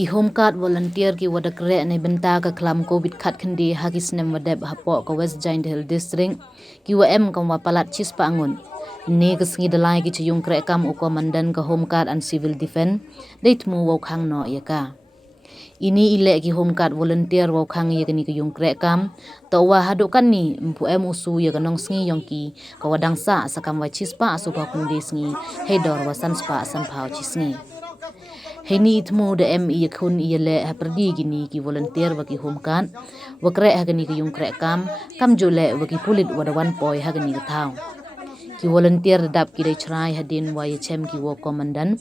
ki home card volunteer ki wada kre ne benta ka klam covid khat khandi hagis nem wadeb hapo ka West Giant Hill district ki wa em ka wa palat chispa angun ni ka sngi dalai ki chiyung kre kam u komandan ka home card and civil defense deit mu wo khang no yaka ini ile ki home card volunteer wo khang ye ni ka yung kre kam to wa hadukan ni mpu em usu ye ka nong sngi yongki ka wadang sa sakam wa chispa asu ka kundi sngi hedor wa sanspa sanphau chisngi Heni itmu de MI yakun iyale haperdi gini ki volunteer waki home card wakre hagani ki yung kre kam jole waki pulit wadawan poi hagani ka thau ki volunteer dap ki dai chrai hadin wa yachem ki wo komandan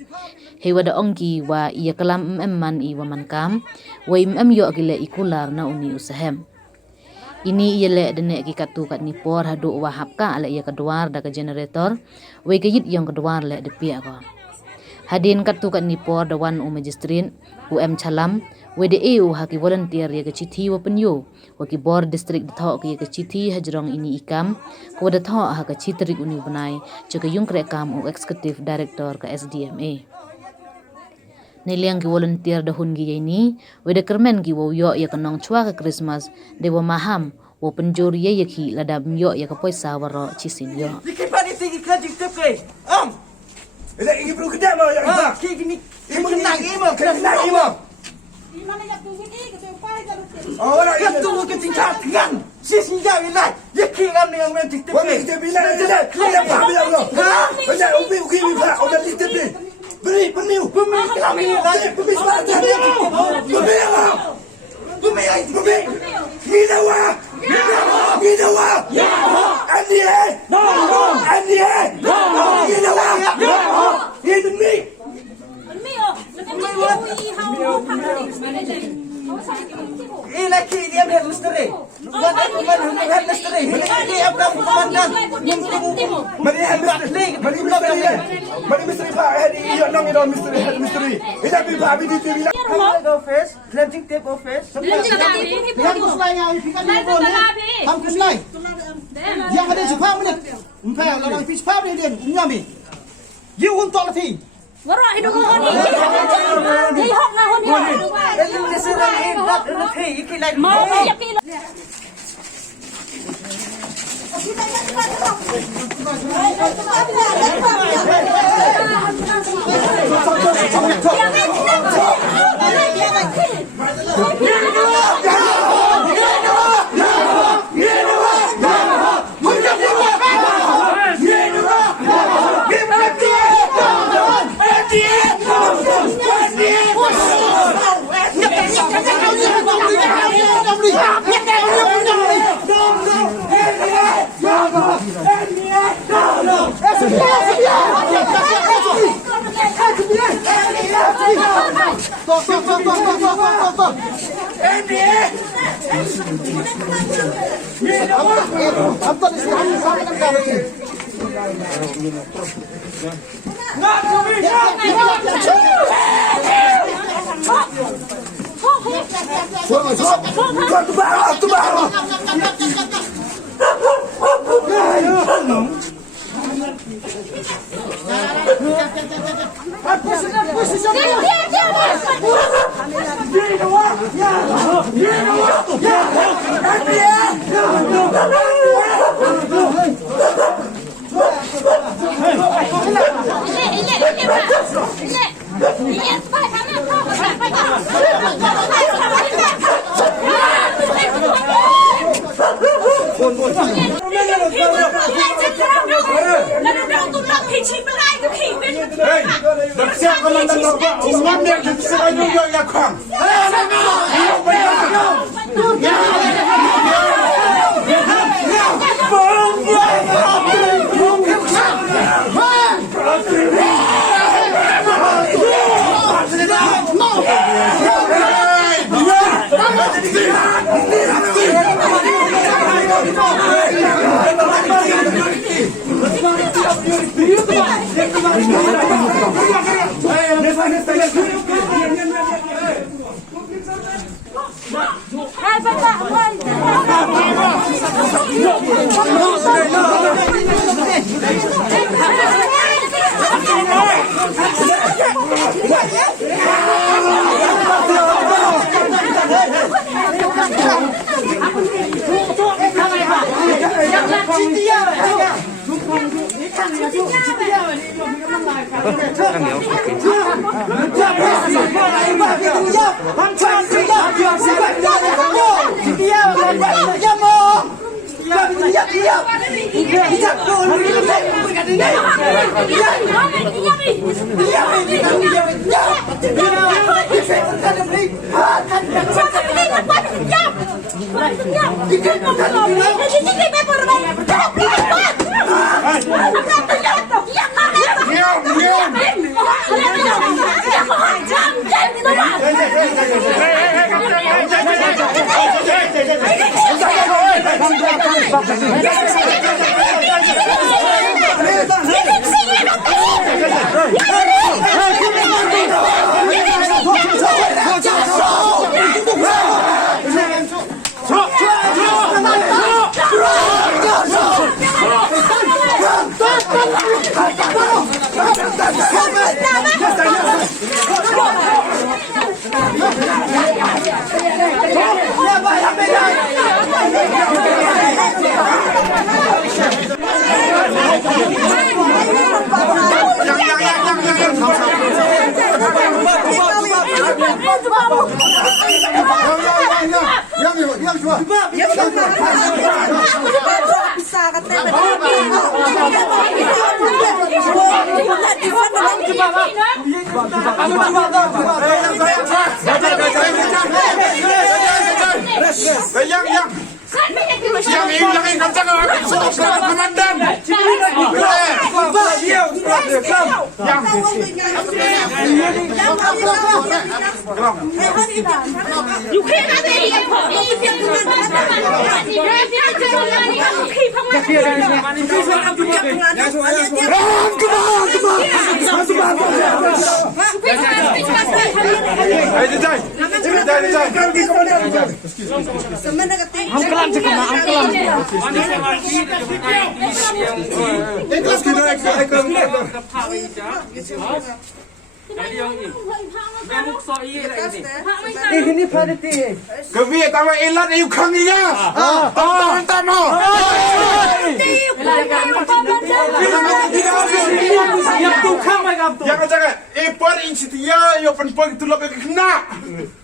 he wada ongki wa iya kalam man I waman kam wa yo agile ikular na uni usahem ini iyale dene ki katu kat ni por hadu wa hapka ala iya kedwar da ka generator wa ke yit yang kedwar le de pia ko Hadin katu kat nipor dawan magistrin UM Chalam wede EU haki volunteer ye ke chithi wa penyo wa ki bor district tho ki ke chithi hajrong ini ikam ko da tho ha ka chitri uni banai chaka yung kre kam u executive director ka SDMA Neliang ki volunteer da hun gi ni wede kermen ki wo yo ye kanong chwa ka Christmas de wa maham wo penjor ye ki ladab yo ye ka poisa waro chisin yo Ila ini perlu kedap mau yang apa? Kini nak imo, kena nak imo. Di mana nak tunggu ni? Kita upaya kalau. Oh, nak tunggu ke tingkat kan? Sisi jauh ini, ya kira ni yang mentik tepi. Mentik tepi lah, tidak. Tidak apa bilang lo. Banyak ubi bilang, orang di tepi. Beri pemiu kami lagi pemiu sepatu dia. Pemiu apa? Pemiu. Gidawa. Ya. Anie. No. Gidawa. Ini mi. Ini lagi dia berhad misteri. Bukan berhad misteri. Ini apa komandan? Mari misteri. Mari misteri Pak. Ini nama dia misteri. Ini apa Pak? Ini dia bilang. Go face. Cleansing tape go face. Cleansing tape. Yang kuslainya, ikan ni boleh. Ham kuslai. Yang ada cepat ni. Empat orang fish cepat ni dia. Nyami. You untuk lagi. Warok hidup orang ni. Dia hok nak hon dia. Ini diserang ini nak lagi. Iki lagi. Mau yakin. Hey! Yang ini kencang komandan. Kevi tawa elat ayu khang ya. Mantap no. Yang tu khang mai gam tu. Yang jaga epor insitia yo penpon tu lobe kena.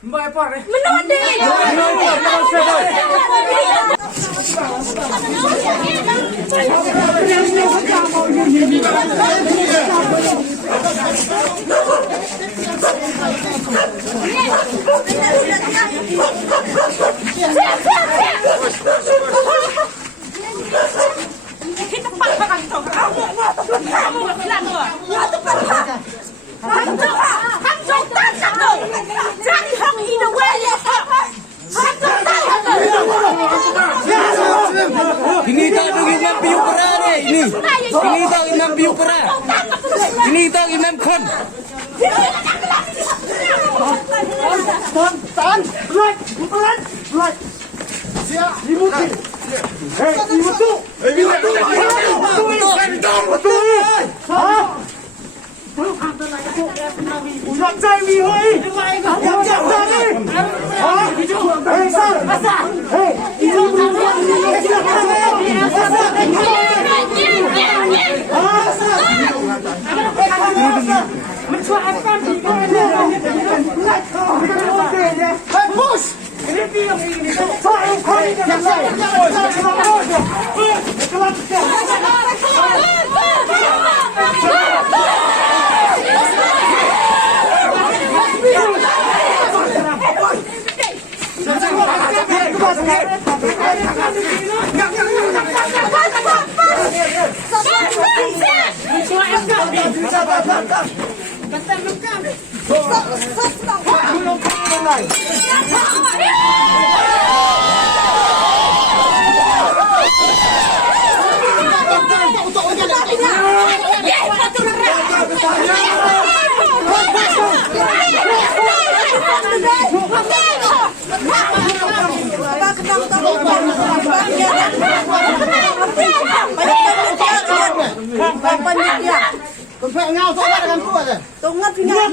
Mbak epor. Menonde. Ini tak dengan piu kera deh ini. Ini tak dengan piu kera. Ini tak dengan kon. Tan, right. Siap, dimuti. Dimutu. Udah cai mi hoi. Yang jaga ni. Hei, sar. Hei, ini Phải ngao thôi ra làm cua rồi. Tung ngắt ngắt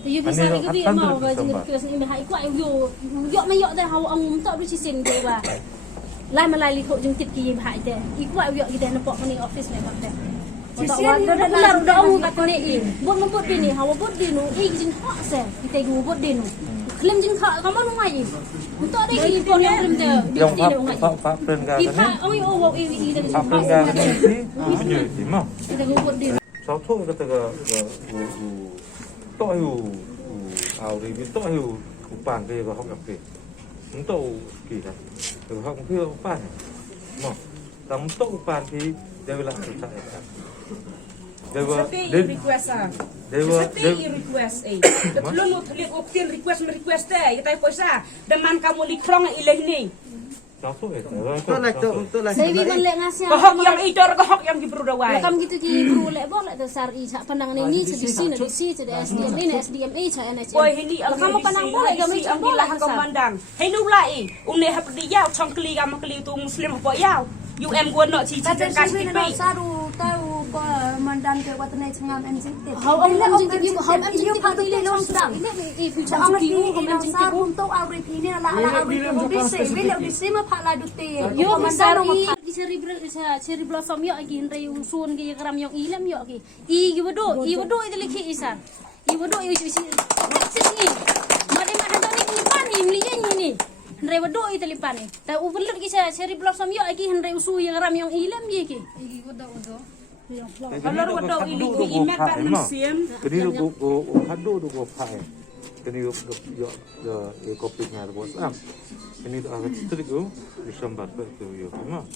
You bisa lagi dia mau baju request ni hai kuat yo mai yo dah hau ang tak beri sen dia wa lai malai li thok jung tit ki hai te I kuat yo kita nampak ni office ni bak te tak wa dah lar dah ang kat ni I buat membut ni hau buat di nu I jin hak se kita gu buat di nu klaim jin khak kamu nu mai untuk ada I pon yang klaim dia di ni ngai Pak Prenga I pa oi o wo I dah Pak Prenga ni di mah kita gu buat di sau thô cái cái tội hữu ảo thì tội hữu bản về và học gặp về chúng tôi kỳ thật từ học thưa bản mà đóng tội bản thì đều là sự chạy đều đến request ah. đều request belum lihat option request deh kita poisa dengan kamu likrong ileh ni Cháu suốt hết. Tôi là Saya bilang lek ngasih. Hok yang itu ke hok yang diburu dawai. Lekam gitu ki bro lek bo lek dasar i cak pandang ni di sini di SDM ini SDM i cak NHM. Boy ini kamu pandang boleh kami cak boleh lah komandang. Hei nu lai. Umne hap di yau chong kli gam kli tu muslim hap yau. UM gua nak cici dan kasih pi. Tahu ko mandan ke watne changam NCT. Hau ông làm chính trị của hau em chính trị đi lên long sang. Ini future Ang ki ki ko men chính trị. sa punto awri pini ala awri ko bise bile bise ma phala dutte. Yo besar i cherry blossom yo ki ndai usun ki gram yo ilam yo ki. I wado itu likhi isan. I wado i sini. Made ma ada ni lipan ni mliya ni. Ndai wado i telipan ni. Ta ubelut ki cherry blossom yo ki ndai usu yang gram yo ilam ye ki. I wado. Kalau wado ini ku imat kat musim. Cái đi được khát đô được bộ phải. Cái đi được được copy nhà được bộ sam. Cái đi được cái strik itu Desember tu yo, kan?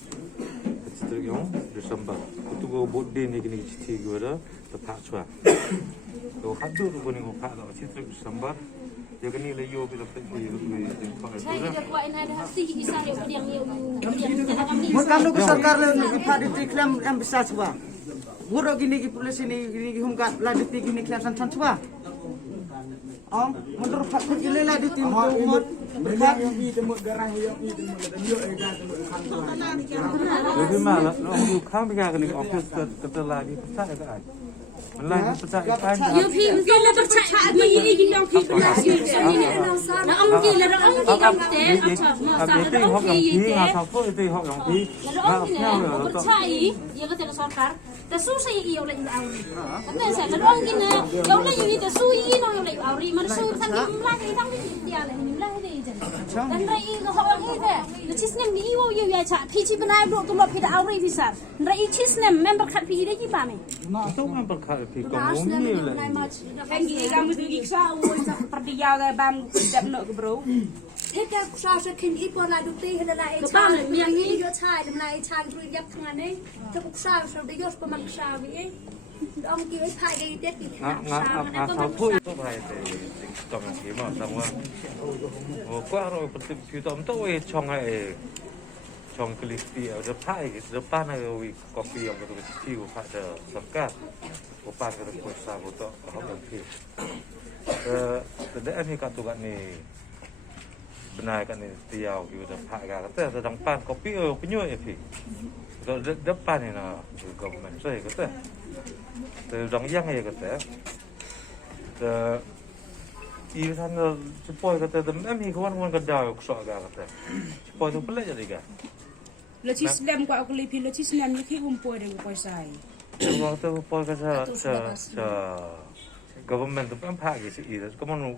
Strik yang Desember. Itu go body ni kini citi go dah tetap cua. Tu khát đô được ni go khát lah strik Desember. Dia kini le yo kita pergi tu. Saya tidak kuat ini ada hati isan yo yang Kalau ke sarkar le Pak diklaim yang besar coba. Buruk gini ki polis ini humkat la diti gini klaim san coba. Menurut Pak Kut ile la diti umur berkat yang di tempat garang yang di tempat dan yo ega tempat khang. Lebih malah orangอยู่ข้างไปกันนี่ออฟฟิศก็ลาดีภาษาก็อ่านมันลาภาษาอีก Yo pi mungkin la percaya ni ini yang pi belas ni. Nah om ki la om ki kam te macam masa itu om hok yang ki pi te. nggak tahu itu hok yang pi La om ki na percaya ya kata sarkar. Ta su sai i yo la auri. Kata saya la om ki na yo la yi ta su i no yo la auri man su san ki mla ki tang ni dia la ni mla ni jan. Dan rai i ko hok yang ite. La chisnem ni wo yo ya cha pi chi benai bro tu lo pi da auri pi sar. Rai i chisnem member khat pi de ji ba me. Itu kan berkat pi kamu ni lah. Kan gini kamu tu giksa oi perdia ke bam dap nak ke bro. Thế ra sao sẽ kinh ít qua lại đầu tiên hay là lại chai miệng đi vô chai làm lại chai rồi dập thằng anh ấy thế cũng sao sao để vô qua mặt sao vậy ông kêu ấy phải đi tết thì sao Ngah sapu itu bahaya tu. Tong ni mah sama. Kau harus penting kita untuk chong chong kelisti ada pai depan ada kopi yang betul kecil pada sekat. Upan kita kuasa untuk orang tu. Tadi ni kat tu kat ni. Benar kan ni tiaw kita pai kata sedang pan kopi penyuh ya pi. Depan ni na government saya kata. Sedang yang ya kata. Iya sana supaya kata demi kawan-kawan kedai kusok kata. Supaya tu pelak jadi kan. Lecis lem ko aku lipi lecis lem ni ki umpoy de ko sai. Kalau tu supaya kata government tu kan pak gitu. Kamu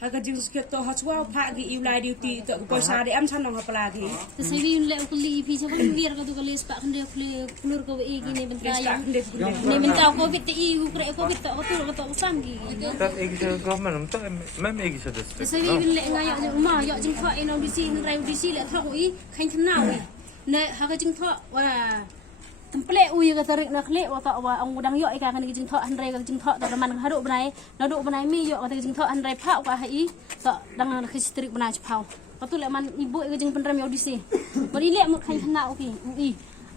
Haka jing sikit to hatwa pak gi iulai duty to ko sa de am san no hapala gi. Saya bilang lek aku li pi siapa biar kau tu kalau sepak hendak keluar kau ini ni bentar yang ni bentar covid ti ukre covid tak kau tu kau tak usang gi. Tak ikut government tu memang ikut district. Saya bilang lek ngayak je rumah yak jing thak ina audisi rai audisi lek thak ui kain kenal ui. Nek haka jing thak wah template ui ka tarik nak lek wa tak wa ang udang yok ika kan jing thak henrai ka jing thak tak man haduk benai naduk benai mi yok ka jing thak henrai phak ka hai tak dengan historik benai chpau. Patu lek man ibu ka jing penram audisi. Bari lek mut kain kenal okey.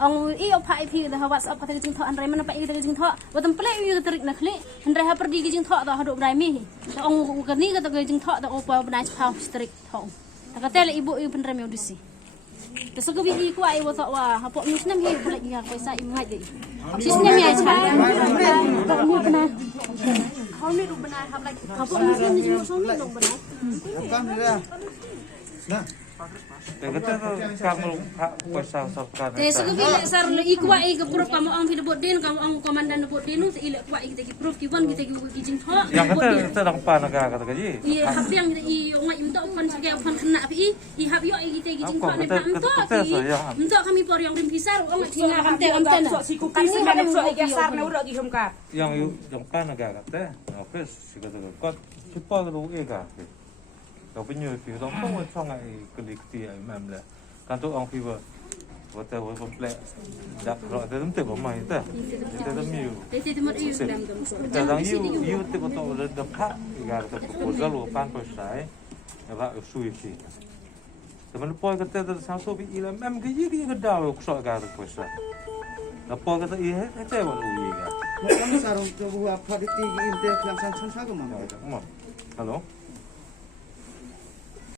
Ang i op pai pi dah WhatsApp ka jing thak henrai man pa i ka jing thak wa template ui ka tarik nak lek henrai ha perdi ka jing thak tak haduk benai mi. Ang ka ni ka jing thak tak opa benai chpau historik thong. Tak kata lek ibu i penram audisi. Terus aku bagi ku ai watak wah apa muslim he boleh ingat kuasa ingat deh. Muslim ya cai. Kamu benar. Kau ni tu benar hab lagi. Apa muslim ni semua suami dong benar. Kan dia. Nah. Kata kamu kuasa sarkar. Terus aku bilang sar iku ai ke proof kamu ang hidupot din kamu ang komandan hidupot din tu ilek ku ai kita ki proof ki wan kita ki jing tho. Yang kata sedang pan negara kata gaji. Iya hab yang i ngai imtok kon segai kon kena pi i hab yo ai kita ki jing tho ni pak imtok kami por yang rim pisar ong tinggal kamten So si ku kisi kan so ya sar ne uro gi humka. Yang pan negara kata. Office si kata kot siapa lu ega. Kau punya view tu pun macam ai kelikti ai memang. Kan tu orang view water was komplek. Dak kalau ada tempat bermain tu. Kita tu miu. Itu tempat iu dalam tu. Kadang you tu betul dekat. Igar tu proposal lupan persai. Apa usui si. Teman poi kata dah sampai bila mem gigi dah kusok gar kuasa. Apa kata iya itu yang lu iya. Kami sarung tu buat pada tinggi intel kelam sang sang sama. Halo.